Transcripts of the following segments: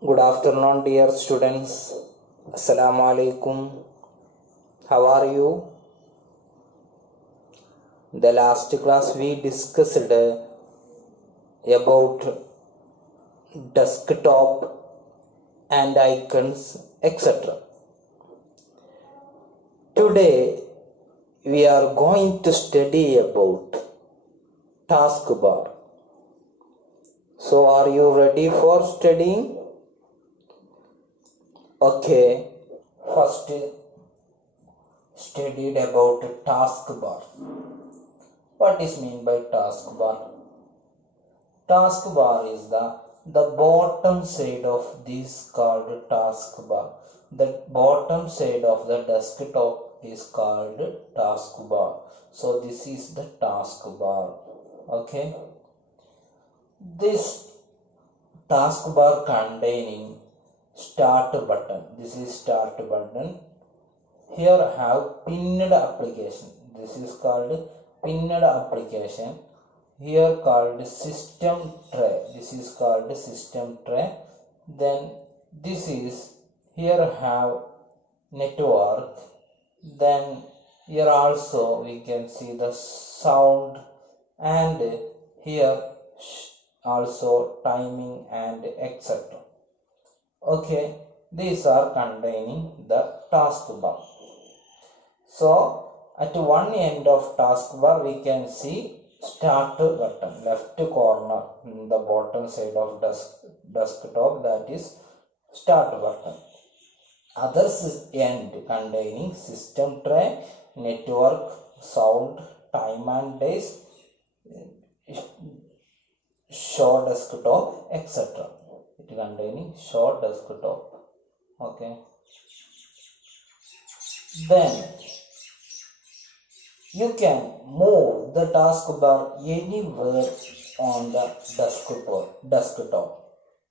Good afternoon, dear students. Assalamu alaikum. How are you? The last class we discussed about desktop and icons, etc. Today we are going to study about taskbar. So are you ready for studying? Okay, first studied about taskbar. What is mean by taskbar? Taskbar is the bottom side of this called taskbar. The bottom side of the desktop is called taskbar. So this is the taskbar. Okay. This taskbar containing start button. This is start button. Here I have pinned application. This is called pinned application. Here called system tray. This is called system tray. Then this is here I have network. Then here also we can see the sound, and here also timing and etc. Okay, these are containing the taskbar. So at one end of taskbar we can see start button, left corner in the bottom side of desktop, that is start button. Other end containing system tray, network, sound, time and days, show desktop, etc. It containing show desktop. Okay. Then you can move the taskbar anywhere on the desktop.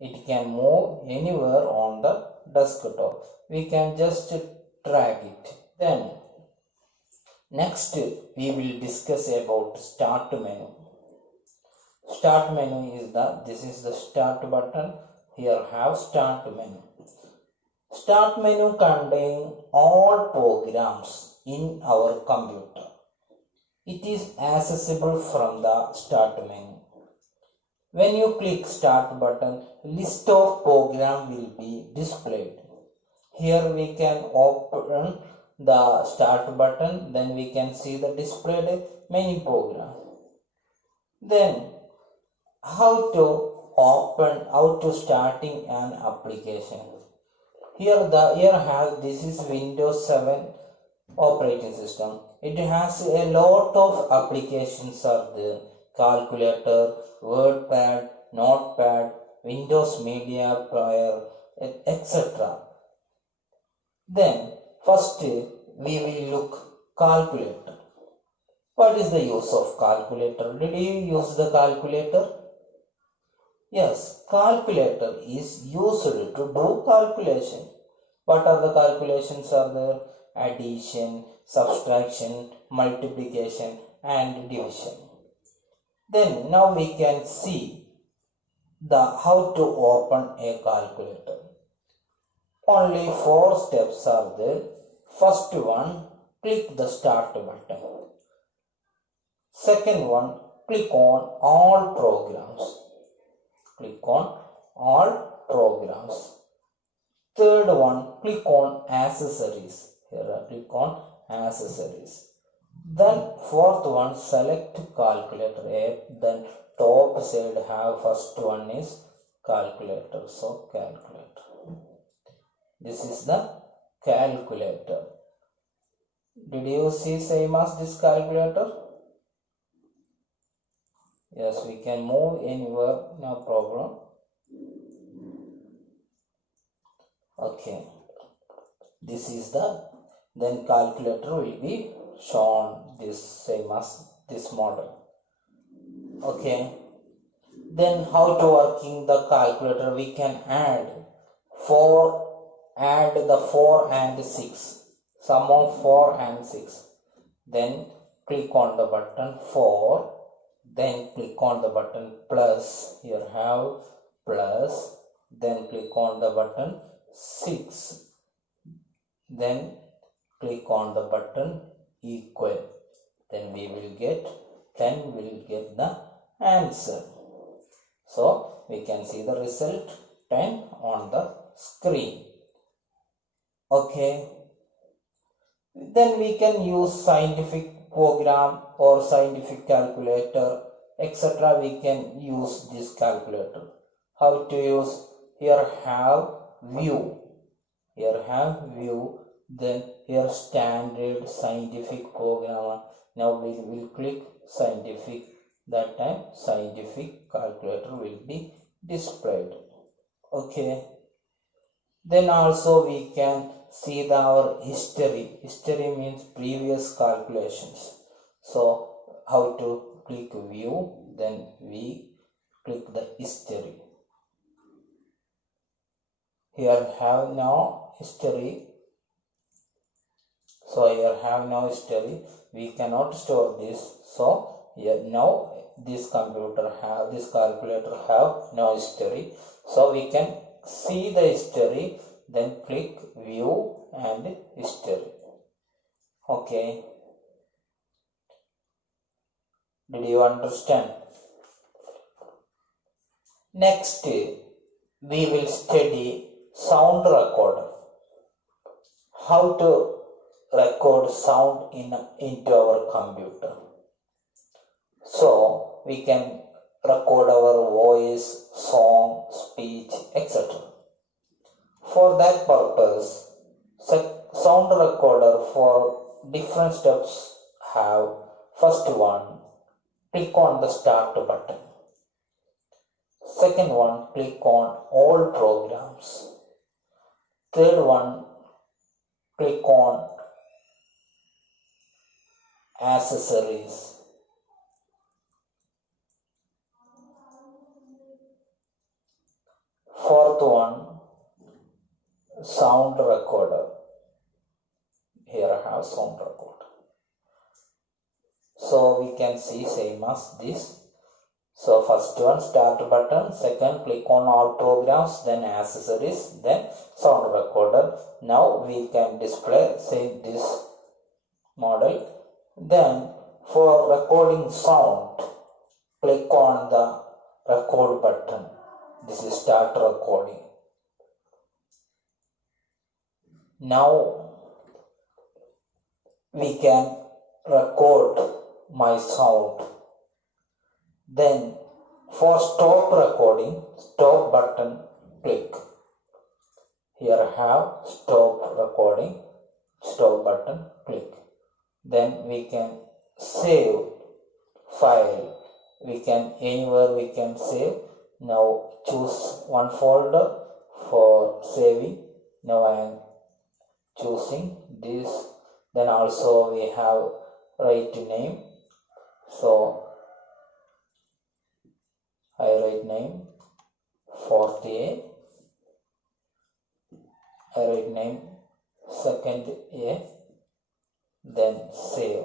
It can move anywhere on the desktop. We can just drag it. Then next we will discuss about start menu. Start menu is this is the start button. Here have start menu. Start menu contains all programs in our computer. It is accessible from the start menu. When you click start button, list of program will be displayed. Here we can open the start button, then we can see the displayed many program. Then how to starting an application. Here this is Windows 7 operating system. It has a lot of applications are there. Calculator, WordPad, Notepad, Windows Media Player, etc. Then first we will look calculator. What is the use of calculator? Did you use the calculator? Yes, calculator is used to do calculation. What are the calculations are there? Addition, subtraction, multiplication and division. Then now we can see how to open a calculator. Only 4 steps are there. First one, click the start button. Second one, click on all programs. Click on all programs. Third one, click on accessories. Here click on accessories. Then fourth one, select calculator. Then top side have first one is calculator. So calculator. This is the calculator. Did you see same as this calculator? Yes, we can move anywhere, no problem. Okay, this is then calculator will be shown this same as this model. Okay, then how to working the calculator? We can add the 4 and 6, sum of 4 and 6. Then click on the button 4, then click on the button plus. Here have plus, then click on the button 6, then click on the button equal, then we will get the answer. So we can see the result 10 on the screen. Okay, then we can use scientific program or scientific calculator, etc. We can use this calculator. How to use? Here have view, then here standard scientific program. Now we will click scientific, that time scientific calculator will be displayed. Okay, then also we can see our history. History means previous calculations. So how to click view, then we click the history. Here have now history. So here have now history. We cannot store this. So here now this calculator have no history. So we can see the history, then click view and history. Okay, did you understand? Next we will study sound recorder. How to record sound into our computer. So we can record our voice, song, speech, etc. For that purpose, sound recorder for different steps have: first one, click on the start button. Second one, click on all programs. Third one, click on accessories. Fourth one, sound recorder. Here I have sound recorder. So we can see same as this. So first one, start button. Second, click on all programs, then accessories, then sound recorder. Now we can display say this model. Then for recording sound, click on the record button. This is start recording. Now we can record my sound. Then for stop recording, stop button click. Here I have stop recording, stop button click. Then we can save file. We can anywhere we can save. Now choose one folder for saving. Now I am choosing this. Then also we have write name. So I write name 4th A, I write name 2nd A, then save.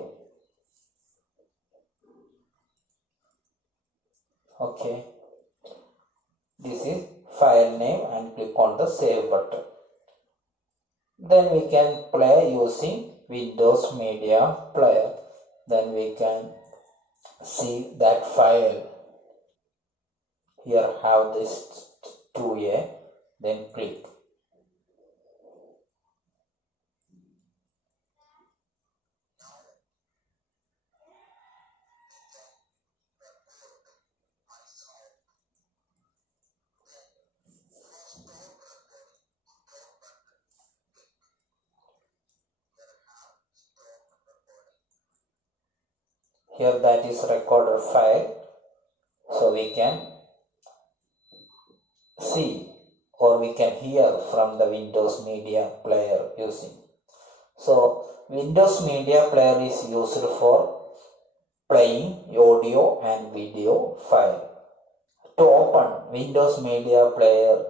Okay, this is file name and click on the save button. Then we can play using Windows Media Player. Then we can see that file. Here have this 2A, then click. Here that is recorder file. So we can see or we can hear from the Windows Media Player using. So Windows Media Player is used for playing audio and video file. To open Windows Media Player,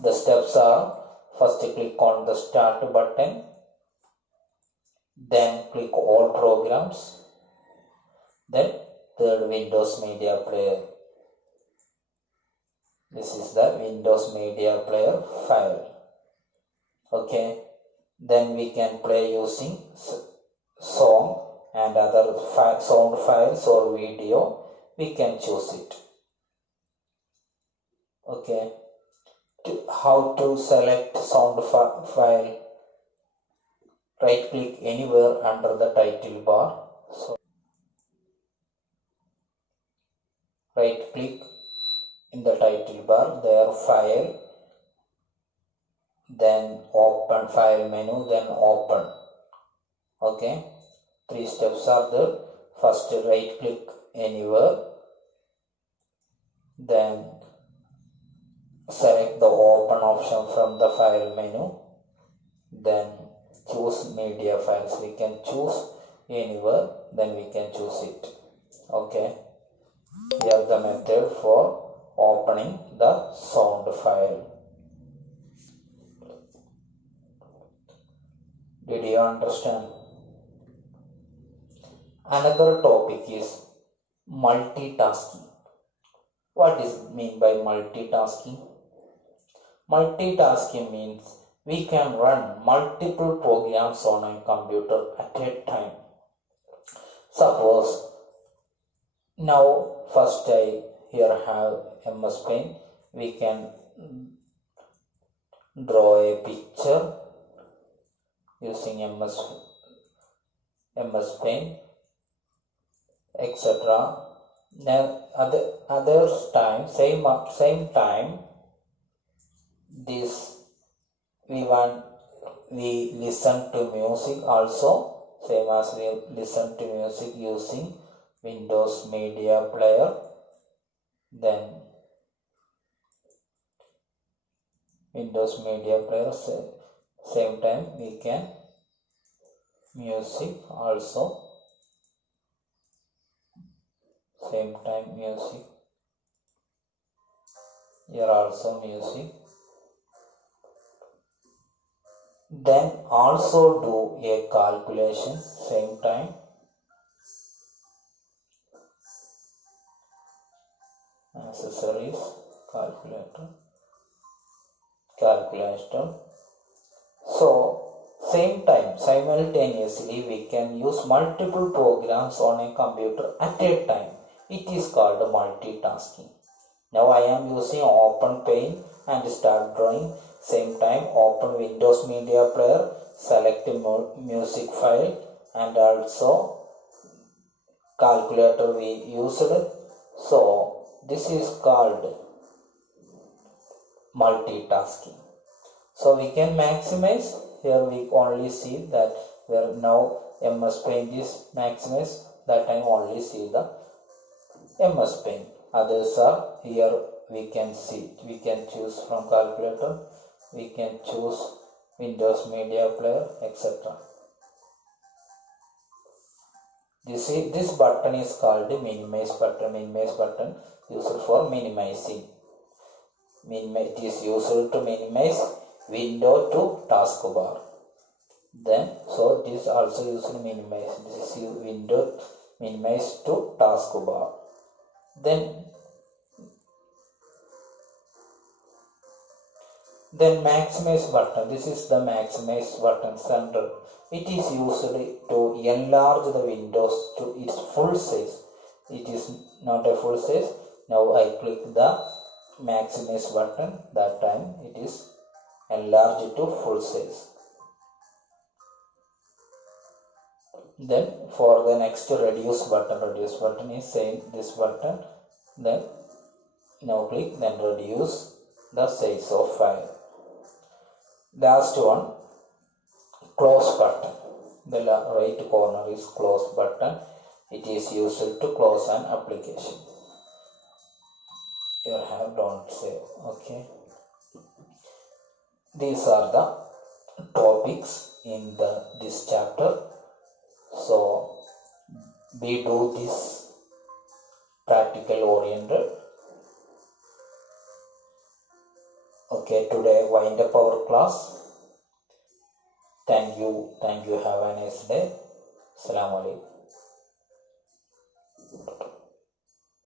the steps are: first click on the start button, then click all programs, then third Windows Media Player, This is the Windows Media Player file. Okay, then we can play using song and other sound files or video. We can choose it. Okay, how to select sound file? Right click anywhere under the title bar. So right click in the title bar, there file, then open file menu, then open. Okay, 3 steps are there. First right click anywhere, then select the open option from the file menu, then choose media files. We can choose anywhere, then we can choose it. Okay, here the method for opening the sound file. Did you understand? Another topic is multitasking. What is mean by multitasking? Multitasking means we can run multiple programs on a computer at a time. Suppose now first I here have MS Paint. We can draw a picture using MS Paint, etc. Now other time same time this we listen to music also, same as we listen to music using Windows Media Player. Then Windows Media Player, same time we can music also, same time music, here also music. Then also do a calculation, same time. Accessories, calculator. So same time simultaneously we can use multiple programs on a computer at a time. It is called multitasking. Now I am using open Paint and start drawing. Same time open Windows Media Player, select music file, and also calculator we used. So this is called multitasking. So we can maximize. Here we only see that where now MS Paint is maximized, that time only see the MS Paint. Others are here, we can see, we can choose from calculator, we can choose Windows Media Player, etc. This button is called minimize button. Minimize button used for minimizing. It is used to minimize window to taskbar. Then so this also used to minimize. This is window minimize to taskbar. Then maximize button. This is the maximize button center. It is used to enlarge the windows to its full size. It is not a full size. Now I click the maximize button. That time it is enlarged to full size. Then for the next reduce button is same this button. Then now click, then reduce the size of file. Last one, close button. The right corner is close button. It is used to close an application. Here have don't save. Okay, these are the topics in this chapter. So we do this practical oriented. Okay, today wind up our class. Thank you. Have a nice day. Assalamu alaikum.